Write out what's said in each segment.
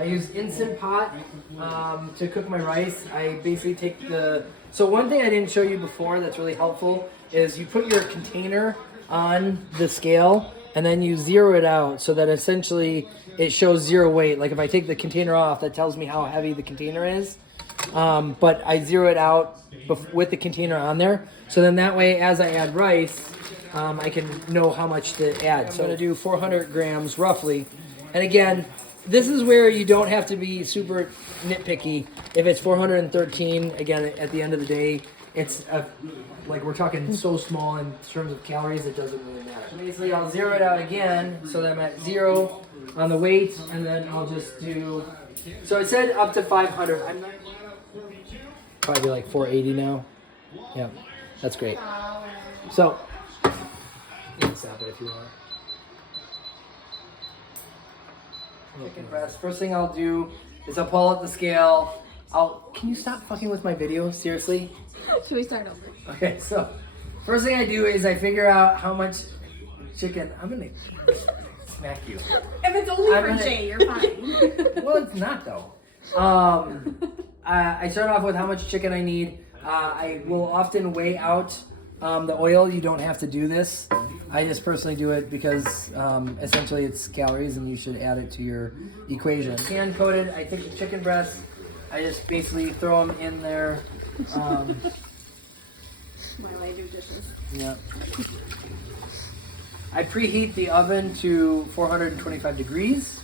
I use Instant Pot to cook my rice. I basically take so one thing I didn't show you before that's really helpful is you put your container on the scale and then you zero it out so that essentially it shows zero weight. Like if I take the container off, that tells me how heavy the container is. But I zero it out with the container on there. So then that way, as I add rice, I can know how much to add. So I'm gonna do 400 grams roughly. And again, this is where you don't have to be super nitpicky. If it's 413, again, at the end of the day, it's like we're talking so small in terms of calories, it doesn't really matter. Basically, I'll zero it out again so that I'm at 0 on the weight, and then I'll just do, so it said up to 500. I'm not, probably like 480 now. Yeah, that's great. So, you can stop it if you want. Chicken breast. First thing I'll do is I'll pull out the scale. Can you stop fucking with my video? Seriously? Should we start over? Okay, so first thing I do is I figure out how much chicken. I'm gonna smack you. If it's only for Jay, you're fine. Well, it's not though. I start off with how much chicken I need. I will often weigh out the oil. You don't have to do this. I just personally do it because essentially it's calories and you should add it to your equation. Hand coated, I take the chicken breasts. I just basically throw them in there. While I do dishes. Yeah. I preheat the oven to 425 degrees.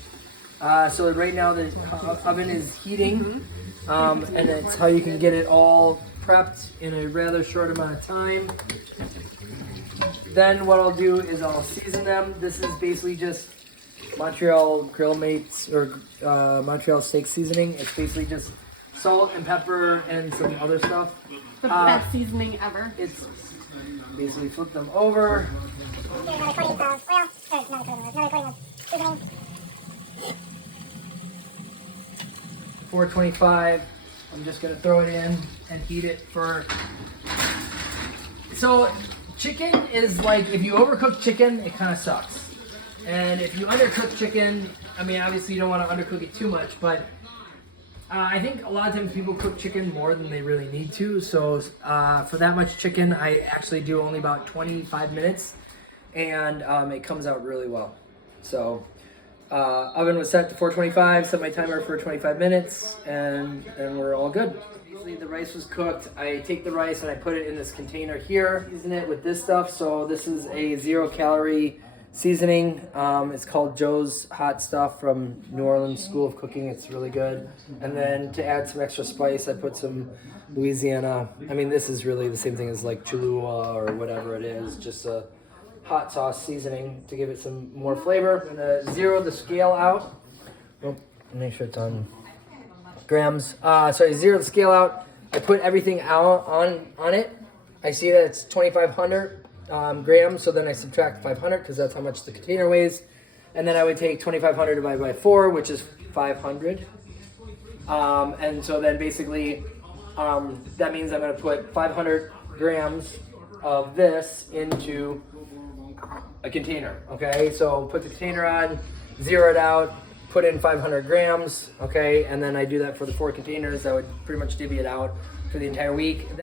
So right now the oven is heating, and it's how you can get it all prepped in a rather short amount of time. Then what I'll do is I'll season them. This is basically just Montreal Grill Mates or Montreal steak seasoning. It's basically just salt and pepper and some other stuff. The best seasoning ever. It's basically flip them over. Another coating of oil. Another coating of seasoning. 425. I'm just gonna throw it in and heat it for. So chicken is like, if you overcook chicken, it kind of sucks. And if you undercook chicken, I mean, obviously you don't want to undercook it too much, but I think a lot of times people cook chicken more than they really need to. So for that much chicken, I actually do only about 25 minutes, and it comes out really well. So oven was set to 425, set my timer for 25 minutes, and we're all good. Basically, the rice was cooked. I take the rice and I put it in this container here, season it with this stuff. So this is a 0-calorie seasoning. It's called Joe's Hot Stuff from New Orleans School of Cooking. It's really good. And then to add some extra spice, I put some Louisiana. I mean, this is really the same thing as like Cholula or whatever it is, just a hot sauce seasoning to give it some more flavor. I'm gonna zero the scale out. Oh, make sure it's on grams. So I zero the scale out. I put everything out on it. I see that it's 2,500 grams, so then I subtract 500 because that's how much the container weighs. And then I would take 2,500 divided by 4, which is 500. And so then basically that means I'm going to put 500 grams of this into a container. Okay, so put the container on, zero it out, put in 500 grams. Okay, and then I do that for the 4 containers. I would pretty much divvy it out for the entire week.